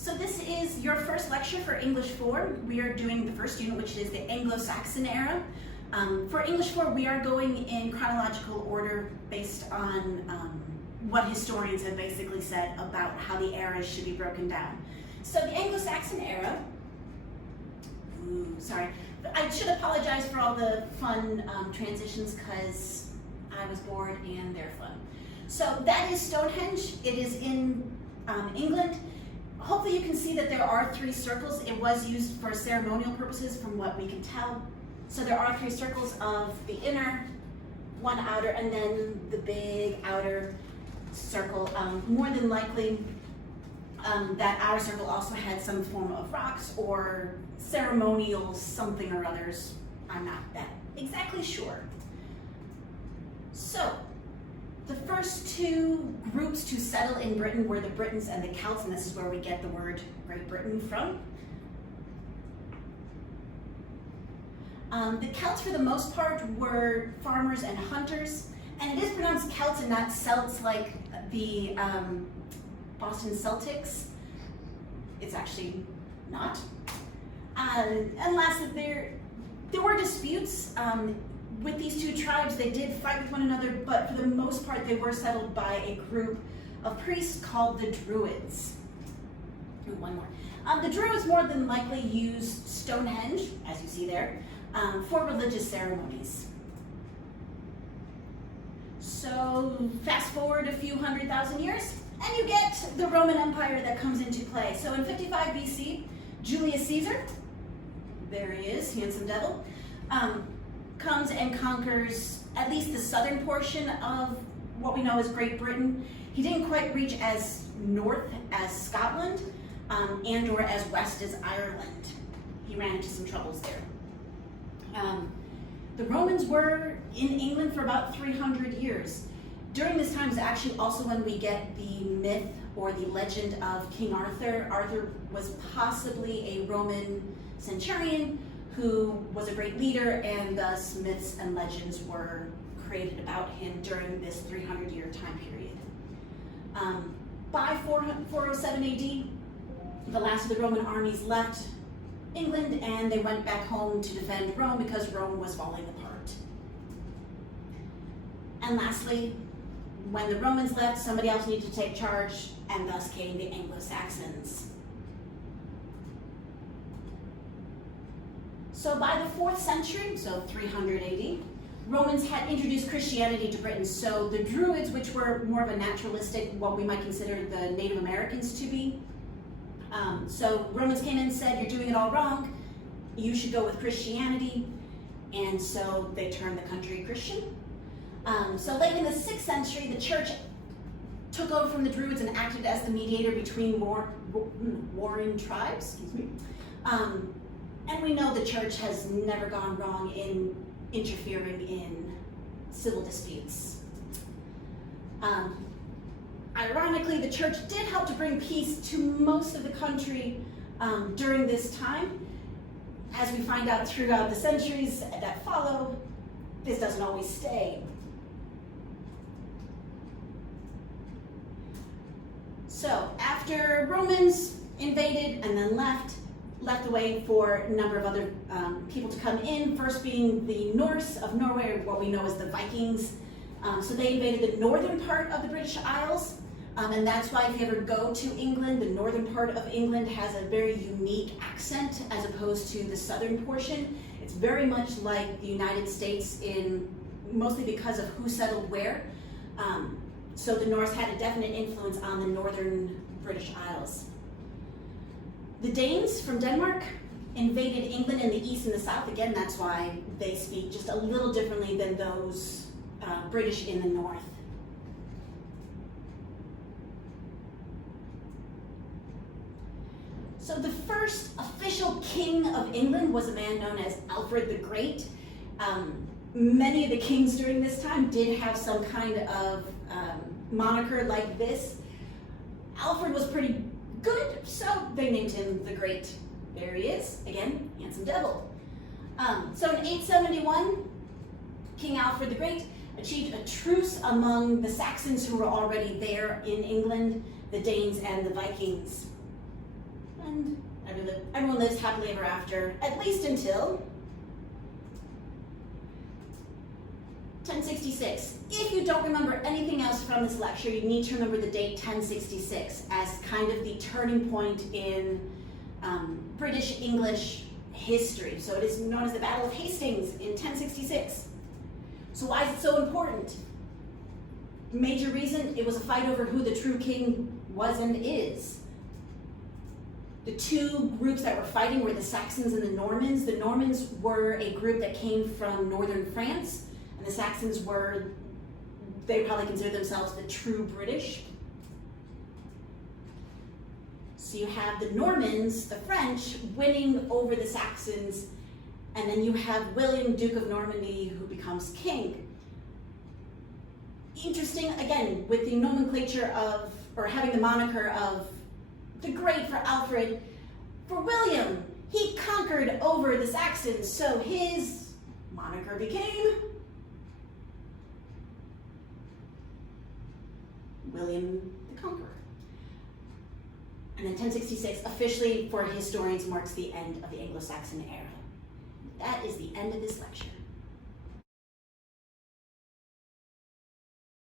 So this is your first lecture for English 4. We are doing the first unit, which is the Anglo-Saxon era. For English 4, we are going in chronological order based on what historians have basically said about how the eras should be broken down. So the Anglo-Saxon era, sorry, I should apologize for all the fun transitions because I was bored and they're fun. So that is Stonehenge. It is in England. Hopefully you can see that there are 3 circles. It was used for ceremonial purposes from what we can tell. So there are 3 circles of the inner, 1 outer, and then the big outer circle. More than likely, that outer circle also had some form of rocks or ceremonial something or others. I'm not that exactly sure. So, the first 2 groups to settle in Britain were the Britons and the Celts, and this is where we get the word Great Britain from. The Celts, for the most part, were farmers and hunters, and it is pronounced Celts and not Celts like the Boston Celtics. It's actually not. And lastly, there were disputes with these 2 tribes. They did fight with one another, but for the most part, they were settled by a group of priests called the Druids. One more. The Druids more than likely used Stonehenge, as you see there, for religious ceremonies. So fast forward a few 100,000 years, and you get the Roman Empire that comes into play. So in 55 BC, Julius Caesar, there he is, handsome devil, comes and conquers at least the southern portion of what we know as Great Britain. He didn't quite reach as north as Scotland and or as west as Ireland. He ran into some troubles there. The Romans were in England for about 300 years. During this time is actually also when we get the myth or the legend of King Arthur. Arthur was possibly a Roman centurion who was a great leader, and thus myths and legends were created about him during this 300-year time period. By 407 AD, the last of the Roman armies left England and they went back home to defend Rome because Rome was falling apart. And lastly, when the Romans left, somebody else needed to take charge, and thus came the Anglo-Saxons. So by the 4th century, so 300 AD, Romans had introduced Christianity to Britain. So the Druids, which were more of a naturalistic, what we might consider the Native Americans to be, so Romans came in and said, you're doing it all wrong, you should go with Christianity, and so they turned the country Christian. So late in the 6th century, the church took over from the Druids and acted as the mediator between warring tribes, and we know the church has never gone wrong in interfering in civil disputes. Ironically, the church did help to bring peace to most of the country during this time. As we find out throughout the centuries that follow, this doesn't always stay. So after Romans invaded and then left the way for a number of other people to come in, first being the Norse of Norway, or what we know as the Vikings. So they invaded the northern part of the British Isles, and that's why if you ever go to England, the northern part of England has a very unique accent as opposed to the southern portion. It's very much like the United States, mostly because of who settled where. So the Norse had a definite influence on the northern British Isles. The Danes from Denmark invaded England in the east and the south. Again, that's why they speak just a little differently than those British in the north. So the first official king of England was a man known as Alfred the Great. Many of the kings during this time did have some kind of moniker like this. Alfred was pretty good, so they named him the Great. There he is, again, handsome devil. So in 871, King Alfred the Great achieved a truce among the Saxons who were already there in England, the Danes and the Vikings. And everyone lives happily ever after, at least until 1066. If you don't remember anything else from this lecture, you need to remember the date 1066 as kind of the turning point in British English history. So it is known as the Battle of Hastings in 1066. So why is it so important? Major reason, it was a fight over who the true king was and is. The two groups that were fighting were the Saxons and the Normans. The Normans were a group that came from northern France, and the Saxons were, they probably consider themselves the true British. So you have the Normans, the French, winning over the Saxons, and then you have William, Duke of Normandy, who becomes king. Interesting, again, with the nomenclature of, or having the moniker of the Great for Alfred. For William, he conquered over the Saxons, so his moniker became William the Conqueror. And then 1066 officially for historians marks the end of the Anglo-Saxon era. That is the end of this lecture.